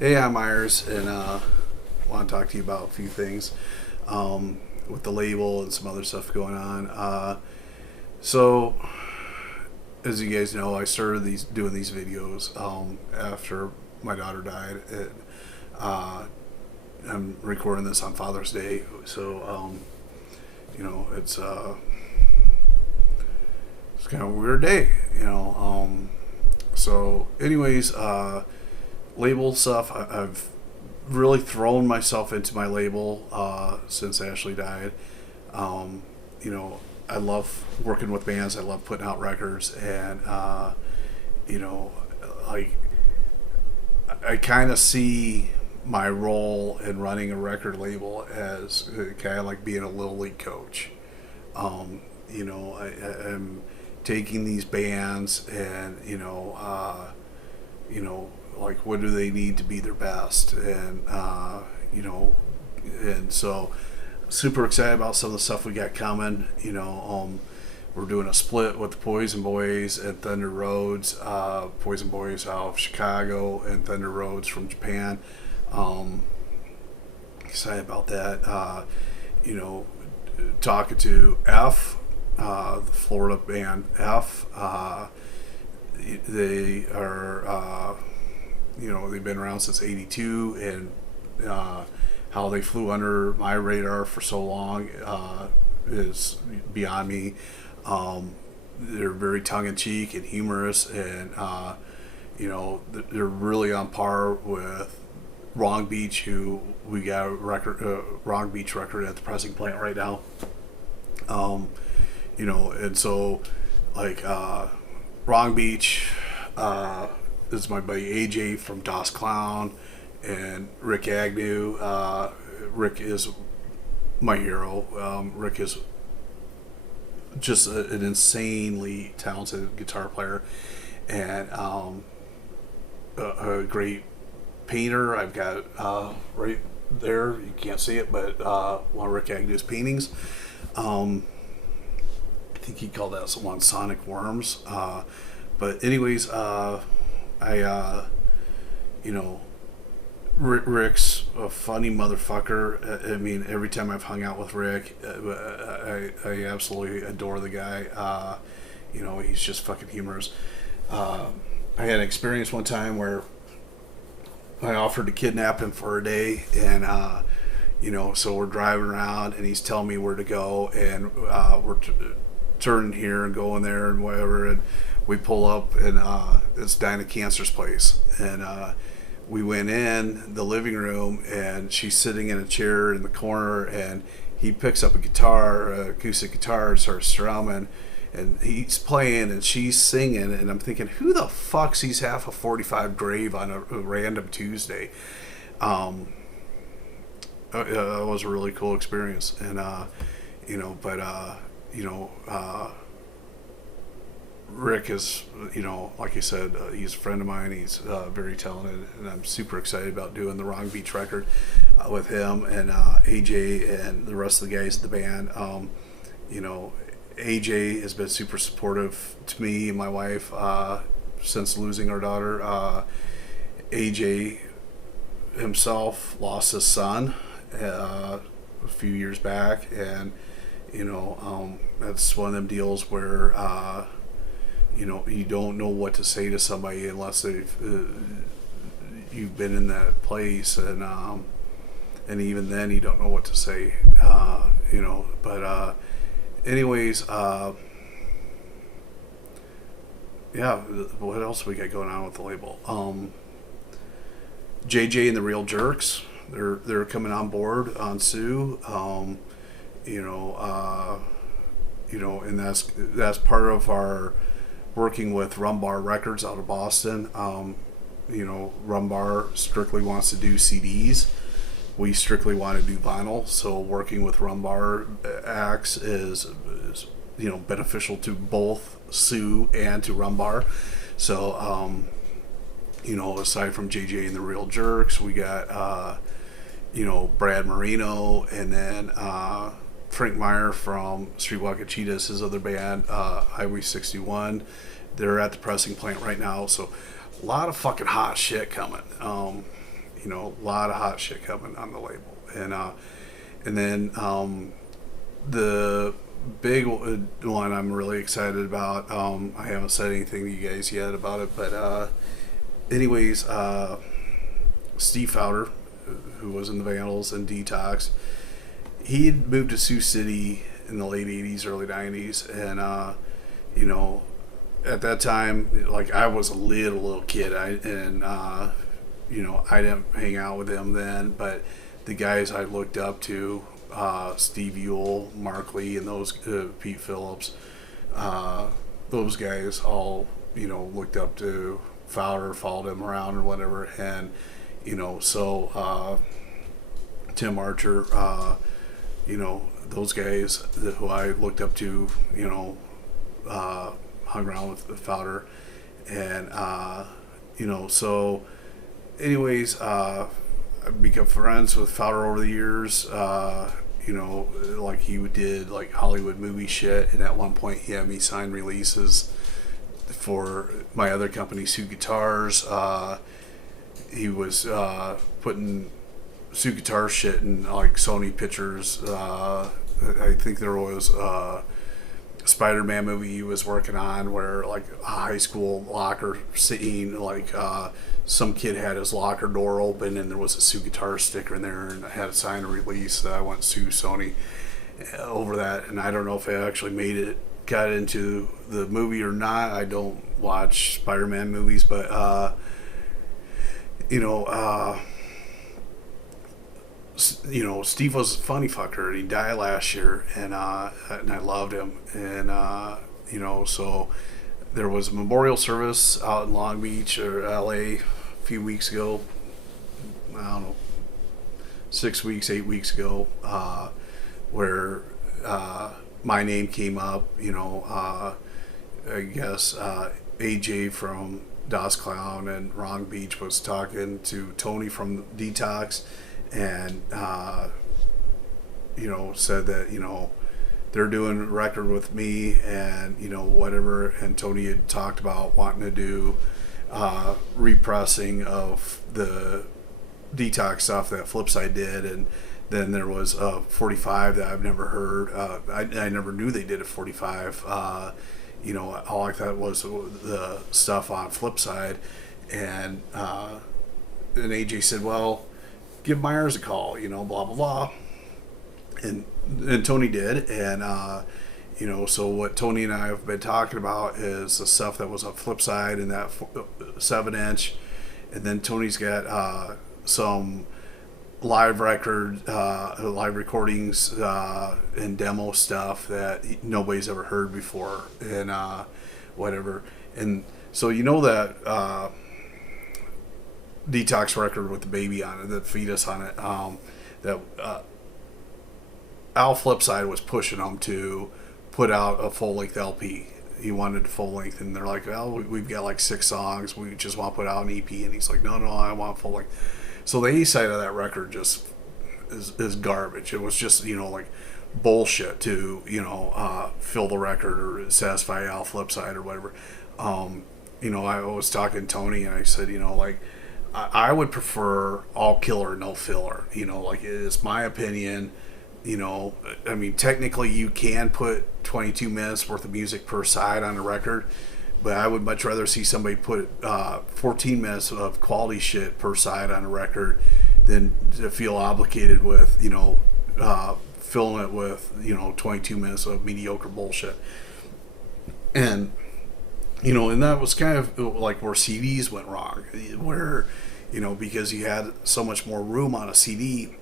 Hey, I'm Myers, and want to talk to you about a few things with the label and some other stuff going on. So, as you guys know, I started doing these videos after my daughter died. Uh, I'm recording this on Father's Day, so it's kind of a weird day. So, anyways. Label stuff. I've really thrown myself into my label since Ashley died. I love working with bands. I love putting out records, and like I kind of see my role in running a record label as kind of like being a little league coach. I'm taking these bands and like what do they need to be their best, and and so super excited about some of the stuff we got coming. We're doing a split with the Poison Boys and Thunder Roads. Poison Boys out of Chicago and Thunder Roads from Japan. Excited about that. Talking to F, the Florida band F. They are they've been around since '82, and how they flew under my radar for so long is beyond me. They're very tongue-in-cheek and humorous, and they're really on par with Wrong Beach, who we got a Wrong Beach record at the pressing plant right now. And so like Wrong Beach. This is my buddy AJ from DOS Clown and Rick Agnew. Rick is my hero. Rick is just an insanely talented guitar player and a great painter. I've got right there, you can't see it, but one of Rick Agnew's paintings. I think he called that one Sonic Worms. But anyways, Rick's a funny motherfucker. I mean, every time I've hung out with Rick, I absolutely adore the guy. He's just fucking humorous. I had an experience one time where I offered to kidnap him for a day, and so we're driving around, and he's telling me where to go, and we're turning here and going there and whatever, and we pull up, and it's Dinah Cancer's place, and we went in the living room, and she's sitting in a chair in the corner, and he picks up a guitar, acoustic guitar, and starts strumming, and he's playing, and she's singing, and I'm thinking, who the fuck sees half a 45 grave on a random Tuesday? It was a really cool experience, and Rick is, like I said, he's a friend of mine. He's very talented, and I'm super excited about doing the Wrong Beach record with him and AJ and the rest of the guys in the band. AJ has been super supportive to me and my wife since losing our daughter. AJ himself lost his son a few years back, and that's one of them deals where you don't know what to say to somebody unless you've been in that place, and even then you don't know what to say, but anyways, what else we got going on with the label? JJ and the Real Jerks, they're coming on board on Sioux, and that's part of our working with Rumbar Records out of Boston. Rumbar strictly wants to do CDs. We strictly want to do vinyl. So working with Rumbar acts is beneficial to both Sioux and to Rumbar. So aside from JJ and the Real Jerks, we got Brad Marino, and then Frank Meyer from Streetwalking Cheetahs, his other band, Highway 61. They're at the pressing plant right now, so a lot of fucking hot shit coming. You know, a lot of hot shit coming on the label. And then the big one I'm really excited about. I haven't said anything to you guys yet about it, but anyways, Steve Fowler, who was in the Vandals and Detox, he had moved to Sioux City in the late 80s, early 90s, and you know, at that time, like, I was a little kid, you know, I didn't hang out with him then, but the guys I looked up to, Steve Ewell, Mark Lee, and those, Pete Phillips, those guys all, you know, looked up to Fowler, followed him around or whatever, and, you know, so Tim Archer, you know, those guys who I looked up to, you know, hung around with Fowler, and you know, so anyways, I've become friends with Fowler over the years. You know, like, he did like Hollywood movie shit, and at one point he had me sign releases for my other company, Sioux Guitars. He was putting Sioux Guitar shit in like Sony pictures. I think there was a Spider-Man movie he was working on where, like, a high school locker scene, like, some kid had his locker door open and there was a Sioux Guitar sticker in there, and I had to sign a release that I went sue Sony over that, and I don't know if I actually got into the movie or not. I don't watch Spider-Man movies, but you know, Steve was a funny fucker, and he died last year, and I loved him, and you know, so there was a memorial service out in Long Beach or LA a few weeks ago. I don't know, 8 weeks ago, where my name came up. You know, I guess AJ from Das Clown and Wrong Beach was talking to Tony from Detox, and you know, said that, you know, they're doing a record with me, and, you know, whatever, and Tony had talked about wanting to do repressing of the Detox stuff that Flipside did, and then there was a 45 that I've never heard. I never knew they did a 45. You know, all I thought was the stuff on Flipside, and AJ said, well, give Myers a call, you know, blah blah blah, and Tony did, and you know, so what Tony and I have been talking about is the stuff that was on Flipside and that 7-inch, and then Tony's got some live recordings and demo stuff that nobody's ever heard before, and whatever, and so, you know, that Detox record with the baby on it, the fetus on it, that Al Flipside was pushing them to put out a full-length LP. He wanted full-length, and they're like, well, we've got like 6 songs, we just want to put out an EP, and he's like, no, I want full-length. So the A side of that record just is garbage. It was just, you know, like bullshit to, you know, fill the record or satisfy Al Flipside or whatever. You know, I was talking to Tony, and I said, you know, like, I would prefer all killer, no filler. You know, like, it's my opinion. You know, I mean, technically you can put 22 minutes worth of music per side on a record, but I would much rather see somebody put 14 minutes of quality shit per side on a record than to feel obligated with, you know, filling it with, you know, 22 minutes of mediocre bullshit. And, you know, and that was kind of like where CDs went wrong, where, you know, because you had so much more room on a CD,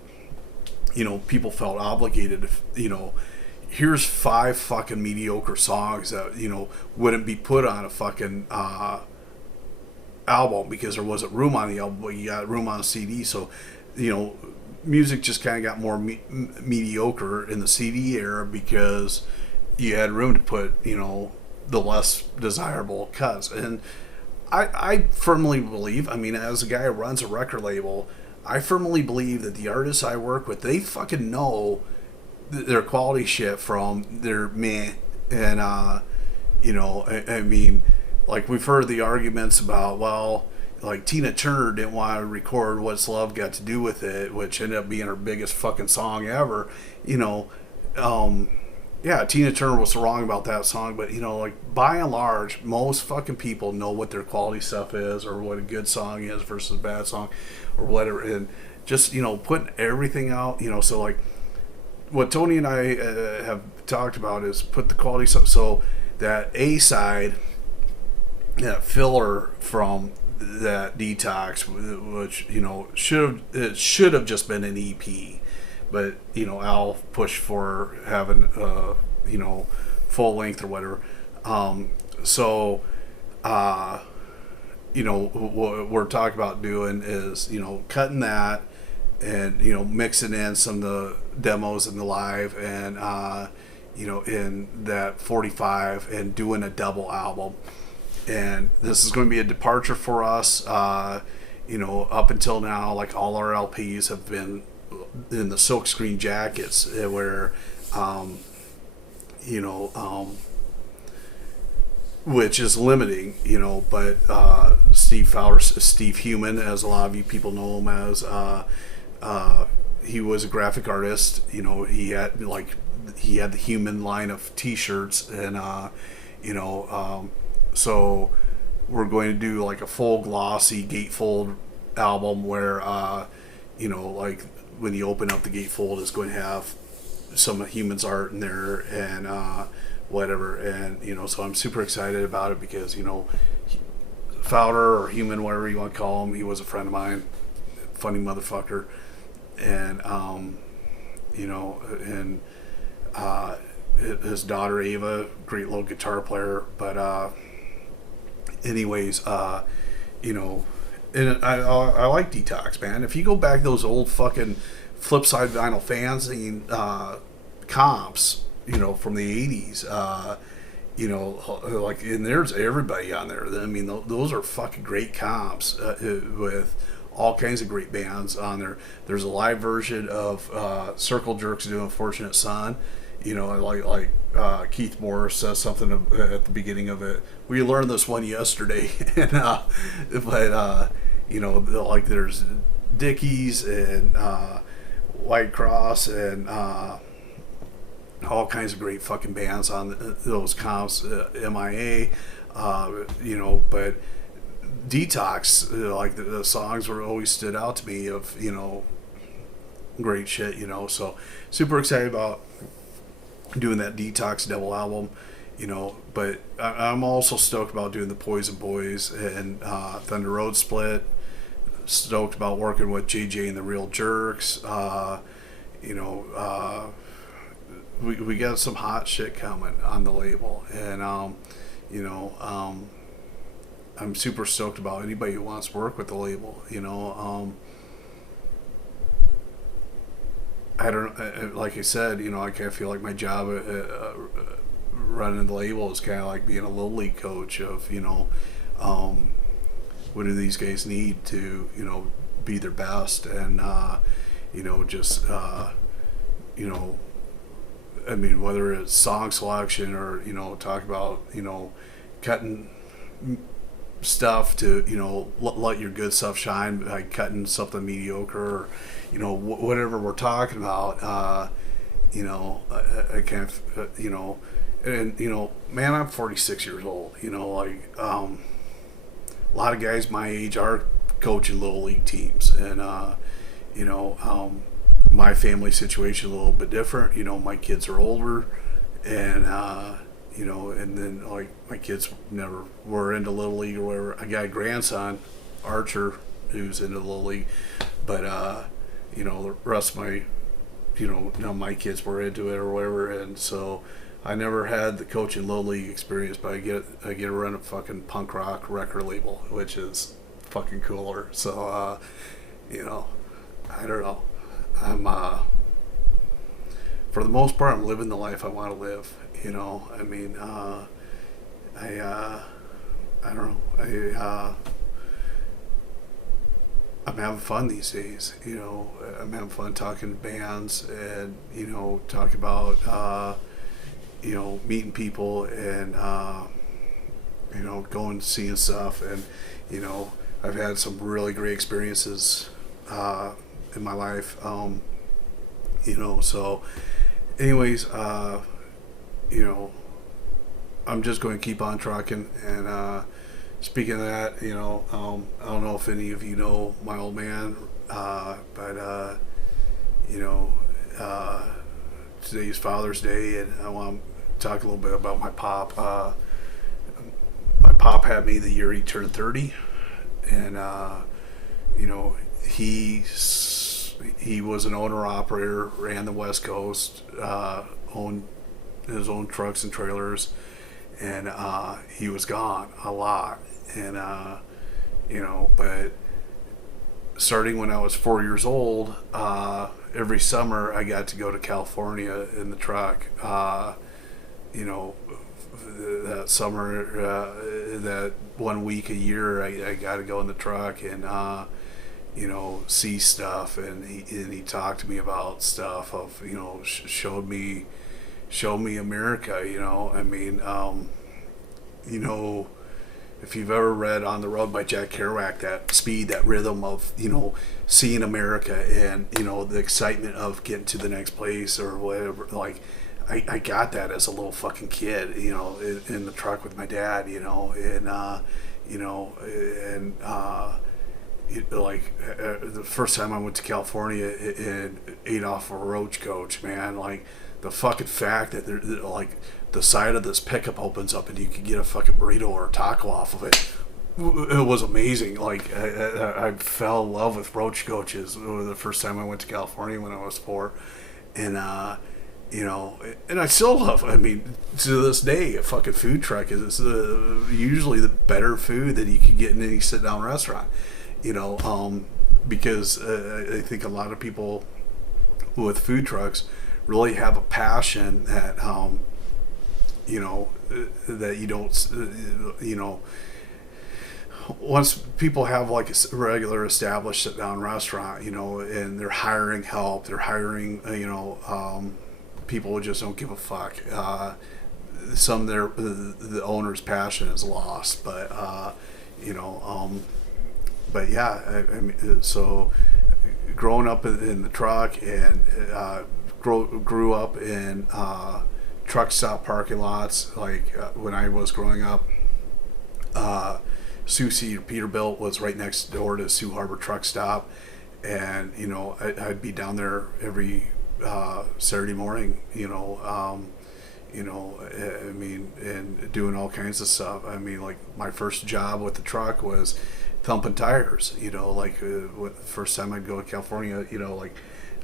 you know, people felt obligated to, you know, here's 5 fucking mediocre songs that, you know, wouldn't be put on a fucking album because there wasn't room on the album, but you got room on a CD. So, you know, music just kind of got more mediocre in the CD era because you had room to put, you know, the less desirable cuts. And I firmly believe, I mean, as a guy who runs a record label, I firmly believe that the artists I work with, they fucking know their quality shit from their meh. And, you know, I mean, like, we've heard the arguments about, well, like Tina Turner didn't want to record What's Love Got to Do with It, which ended up being her biggest fucking song ever. You know, yeah, Tina Turner was wrong about that song, but like by and large, most fucking people know what their quality stuff is, or what a good song is versus a bad song, or whatever. And just putting everything out. So like what Tony and I have talked about is put the quality stuff. So that A side, that filler from that Detox, which should have just been an EP, but Al pushed for having full length or whatever. So what we're talking about doing is cutting that and mixing in some of the demos and the live, and in that 45, and doing a double album. And this is going to be a departure for us. Up until now, like all our LPs have been in the silkscreen jackets, where which is limiting, but Steve Fowler, Steve Human, as a lot of you people know him as, he was a graphic artist. He had the Human line of T-shirts, and so we're going to do like a full glossy gatefold album where like when you open up the gatefold, it's going to have some of Human's art in there, and whatever. And so I'm super excited about it because Fowler, or Human, whatever you want to call him, he was a friend of mine, funny motherfucker. And his daughter Ava, great little guitar player. But anyways, and I like Detox, man. If you go back those old fucking Flipside vinyl fanzine comps, from the 80s, like, and there's everybody on there. I mean, those are fucking great comps with all kinds of great bands on there. There's a live version of Circle Jerks doing Fortunate Son. Like Keith Morris says something at the beginning of it. We learned this one yesterday, and but like there's Dickies and White Cross and all kinds of great fucking bands on those comps. MIA, but Detox, like the songs were always stood out to me of great shit. So super excited about doing that Detox double album, but I'm also stoked about doing the Poison Boys and Thunder Road split. Stoked about working with JJ and the Real Jerks. We got some hot shit coming on the label, and I'm super stoked about anybody who wants to work with the label. I don't, like I said, I kind of feel like my job running the label is kind of like being a little league coach of, what do these guys need to, be their best, and, just, I mean, whether it's song selection or, talk about, cutting stuff to let your good stuff shine, like cutting something mediocre, or whatever we're talking about. I can't, and man, I'm 46 years old. Like a lot of guys my age are coaching little league teams, and my family situation a little bit different. My kids are older, and and then like my kids never were into little league or whatever. I got a grandson, Archer, who's into little league, but the rest of my my kids were into it or whatever, and so I never had the coaching little league experience, but I get to run a fucking punk rock record label, which is fucking cooler. So I don't know, I'm for the most part I'm living the life I want to live. I mean, I don't know. I'm having fun these days. I'm having fun talking to bands, and talk about meeting people, and going seeing stuff, and I've had some really great experiences in my life. So anyways, I'm just going to keep on trucking. And speaking of that, I don't know if any of you know my old man, but today's Father's Day, and I want to talk a little bit about my pop. My pop had me the year he turned 30, and he was an owner operator, ran the West Coast, owned his own trucks and trailers, and he was gone a lot. And but starting when I was 4 years old, every summer I got to go to California in the truck. That summer, that 1 week a year, I got to go in the truck and see stuff. And he talked to me about stuff of showed me America. If you've ever read On the Road by Jack Kerouac, that speed, that rhythm of, seeing America and, the excitement of getting to the next place or whatever, like, I got that as a little fucking kid, in the truck with my dad, the first time I went to California and ate off a roach coach, man, like, the fucking fact that the side of this pickup opens up and you can get a fucking burrito or a taco off of it. It was amazing. Like, I fell in love with roach coaches the first time I went to California when I was 4. And, and I still love, to this day, a fucking food truck is usually the better food that you can get in any sit-down restaurant, because I think a lot of people with food trucks really have a passion that, that you don't, once people have like a regular established sit-down restaurant, and they're hiring help, they're hiring, people just don't give a fuck. Some of the owner's passion is lost, but so growing up in the truck and grew up in truck stop parking lots. Like when I was growing up, Sioux Peterbilt was right next door to Sioux Harbor truck stop, and I'd be down there every Saturday morning, and doing all kinds of stuff. Like my first job with the truck was thumping tires. The first time I'd go to California,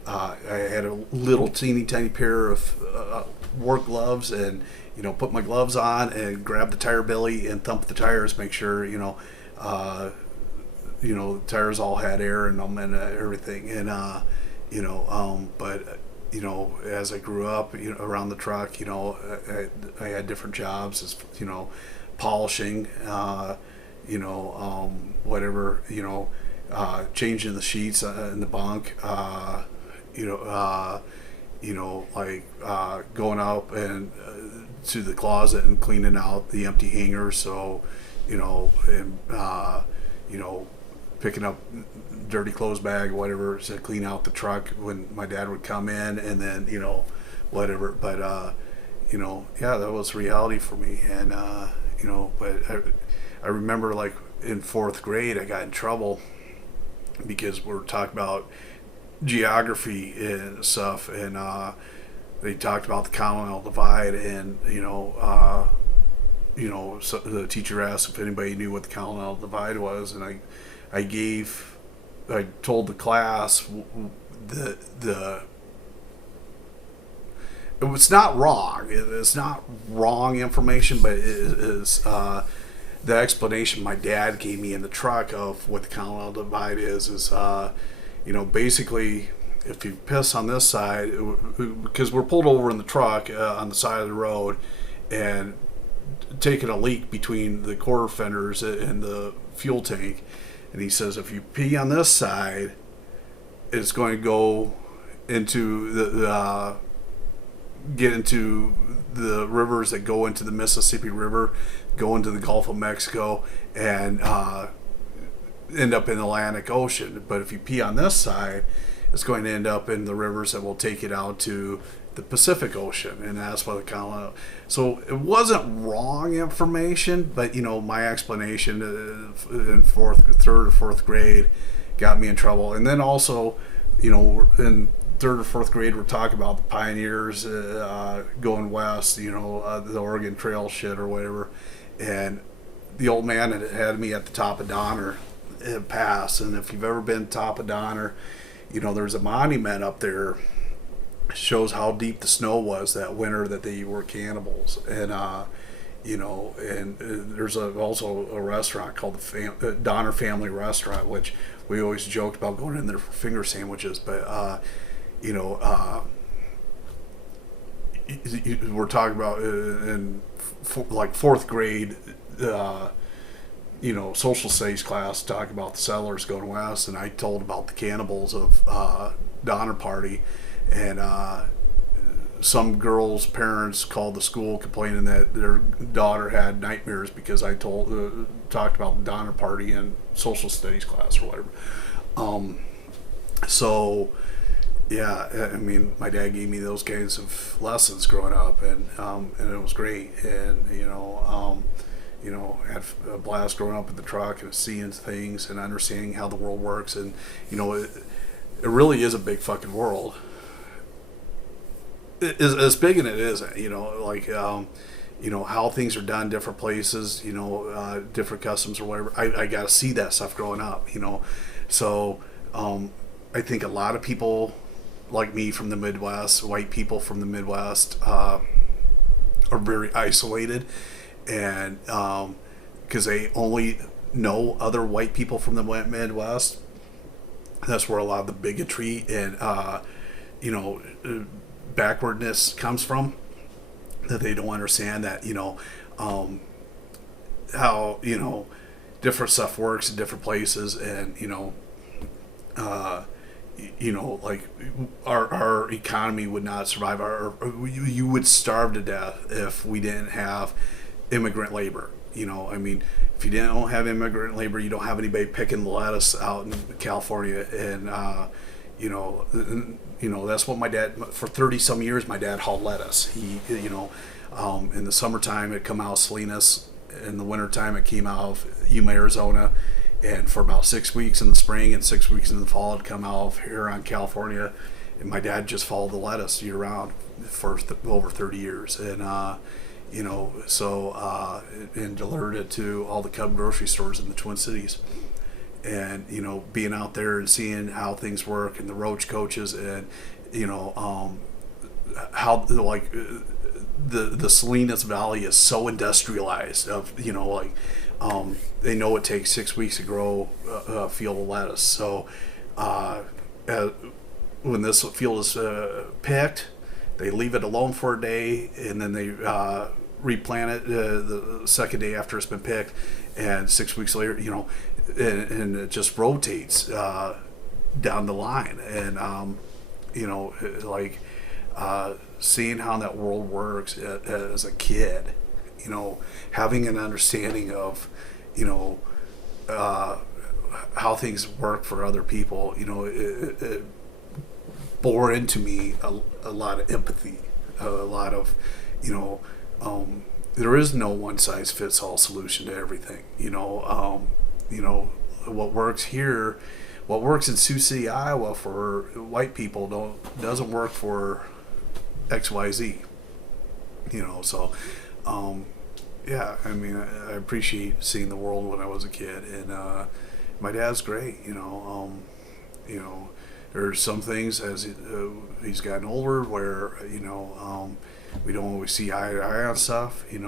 I had a little teeny tiny pair of work gloves, and put my gloves on and grab the tire billy and thump the tires, make sure the tires all had air in them and everything. And but as I grew up around the truck, I had different jobs as polishing, whatever, changing the sheets in the bunk, going up and to the closet and cleaning out the empty hangers. So, picking up dirty clothes bag, whatever, to clean out the truck when my dad would come in, and then, whatever. But, that was reality for me. And, but I remember like in 4th grade, I got in trouble because we were talking about geography and stuff, and they talked about the Continental Divide, and so the teacher asked if anybody knew what the Continental Divide was, and I told the class it was not wrong. It's not wrong information, but it is the explanation my dad gave me in the truck of what the Continental Divide is basically, if you piss on this side, because we're pulled over in the truck on the side of the road and taking a leak between the quarter fenders and the fuel tank, and he says if you pee on this side, it's going to go into get into the rivers that go into the Mississippi River, go into the Gulf of Mexico, and end up in the Atlantic Ocean. But if you pee on this side, it's going to end up in the rivers that will take it out to the Pacific Ocean, and that's why the colony. So it wasn't wrong information, but my explanation in third or fourth grade got me in trouble. And then also, in third or fourth grade, we're talking about the pioneers going west, the Oregon Trail shit or whatever, and the old man had me at the top of Donner Pass. And if you've ever been top of Donner, there's a monument up there. Shows how deep the snow was that winter that they were cannibals. And and there's also a restaurant called the Donner Family Restaurant, which we always joked about going in there for finger sandwiches. But we're talking about in like fourth grade, social studies class, talking about the settlers going west, and I told about the cannibals of Donner Party. And some girls' parents called the school complaining that their daughter had nightmares because I talked about the Donner Party in social studies class or whatever. So yeah, I mean, my dad gave me those kinds of lessons growing up, and it was great. And had a blast growing up in the truck and seeing things and understanding how the world works. And it really is a big fucking world. As big as it is, how things are done different places, different customs or whatever. I got to see that stuff growing up, So I think a lot of people like me from the Midwest, white people from the Midwest, are very isolated, and because they only know other white people from the Midwest. That's where a lot of the bigotry and backwardness comes from, that they don't understand that how different stuff works in different places, and like our economy would not survive, you would starve to death if we didn't have immigrant labor. I mean, if you don't have immigrant labor, you don't have anybody picking the lettuce out in California. And that's what my dad, for 30 some years, my dad hauled lettuce. He, in the summertime it come out of Salinas, in the wintertime it came out of Yuma, Arizona, and for about 6 weeks in the spring and 6 weeks in the fall it'd come out of Huron, California. And my dad just followed the lettuce year round for over 30 years. And and delivered it to all the Cub grocery stores in the Twin Cities. And being out there and seeing how things work, and the roach coaches, and how like the Salinas Valley is so industrialized. They know it takes 6 weeks to grow a field of lettuce. So when this field is picked, they leave it alone for a day, and then they replant it the second day after it's been picked, and 6 weeks later, and it just rotates down the line. And seeing how that world works as a kid, having an understanding of how things work for other people, it bore into me a lot of empathy, a lot of there is no one size fits all solution to everything. What works here, what works in Sioux City, Iowa for white people doesn't work for XYZ. So yeah, I mean, I appreciate seeing the world when I was a kid, and my dad's great. There's some things as he's gotten older where we don't always see eye to eye on stuff. He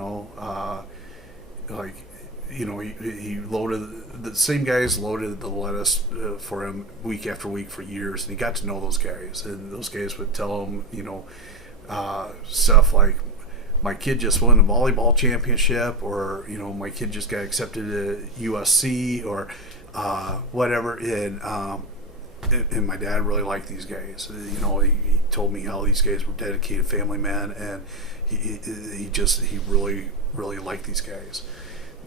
loaded, the same guys loaded the lettuce for him week after week for years, and he got to know those guys, and those guys would tell him stuff like, my kid just won a volleyball championship, or my kid just got accepted to USC, or whatever. And my dad really liked these guys. He told me how these guys were dedicated family men, and he really liked these guys.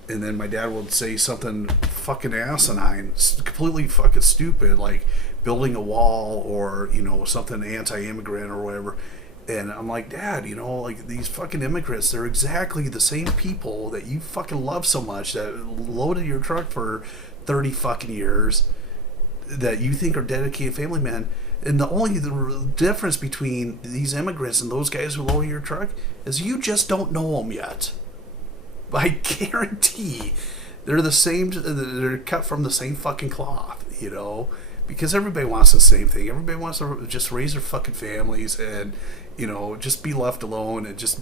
and then my dad would say something fucking asinine, completely fucking stupid, like building a wall or, you know, something anti-immigrant or whatever. And I'm like, Dad, you know, like these fucking immigrants, they're exactly the same people that you fucking love so much, that loaded your truck for 30 fucking years, that you think are dedicated family men. And the only difference between these immigrants and those guys who load your truck is you just don't know them yet. I guarantee they're the same, they're cut from the same fucking cloth, you know, because everybody wants the same thing. Everybody wants to just raise their fucking families and, you know, just be left alone and just,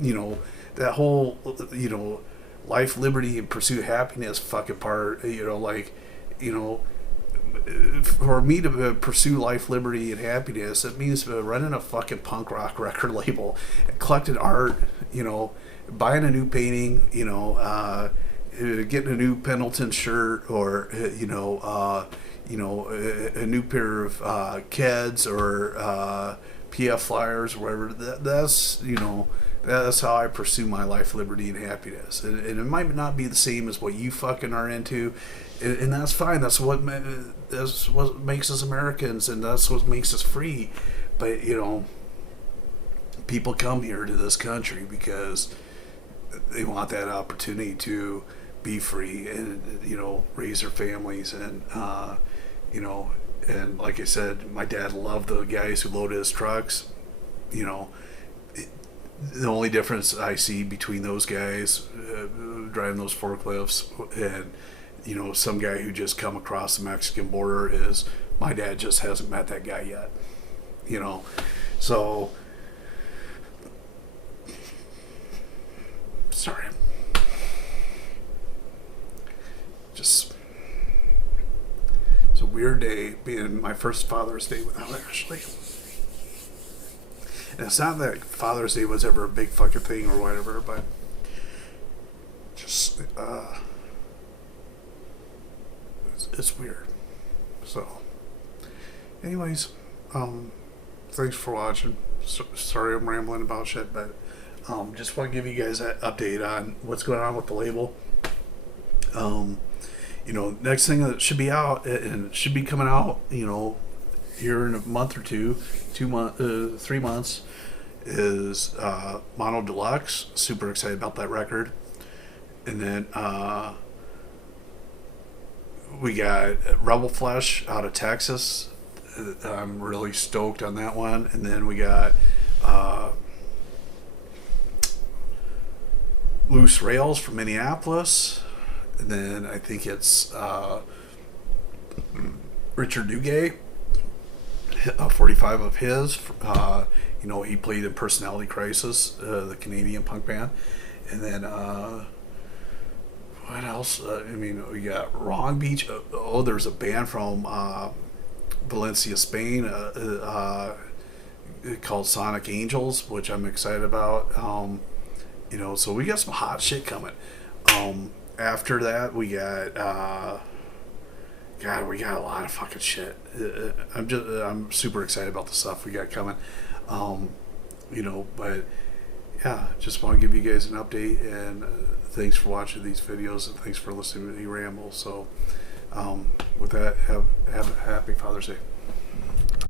you know, that whole, you know, life, liberty, and pursue happiness fucking part, you know, like, you know, for me to pursue life, liberty, and happiness, it means running a fucking punk rock record label, collecting art, you know, buying a new painting, you know, getting a new Pendleton shirt, or you know, a new pair of Keds or PF flyers, or whatever. That's, you know, that's how I pursue my life, liberty, and happiness. And it might not be the same as what you fucking are into, and that's fine. That's what makes us Americans, and that's what makes us free. But, you know, people come here to this country because they want that opportunity to be free and, you know, raise their families. And, you know, and like I said, my dad loved the guys who loaded his trucks. You know, the only difference I see between those guys driving those forklifts and, you know, some guy who just come across the Mexican border is my dad just hasn't met that guy yet. You know, so sorry. Just, it's a weird day being my first Father's Day without Ashley. And it's not that Father's Day was ever a big fucking thing or whatever, but just, it's weird. So, anyways, thanks for watching. Sorry I'm rambling about shit, but just want to give you guys an update on what's going on with the label. You know, next thing that should be out, and it should be coming out, you know, here in a month or two, 3 months, is Mono Deluxe. Super excited about that record. And then we got Rebel Flesh out of Texas. I'm really stoked on that one. And then we got Loose Rails from Minneapolis. And then I think it's Richard Duguay, 45 of his. You know, he played in Personality Crisis, the Canadian punk band. And then what else? I mean, we got Wrong Beach. Oh, there's a band from Valencia, Spain, called Sonic Angels, which I'm excited about. You know, so we got some hot shit coming. After that, we got God, we got a lot of fucking shit. I'm super excited about the stuff we got coming. You know, but yeah, just want to give you guys an update, and thanks for watching these videos, and thanks for listening to me ramble. So with that, have a happy Father's Day.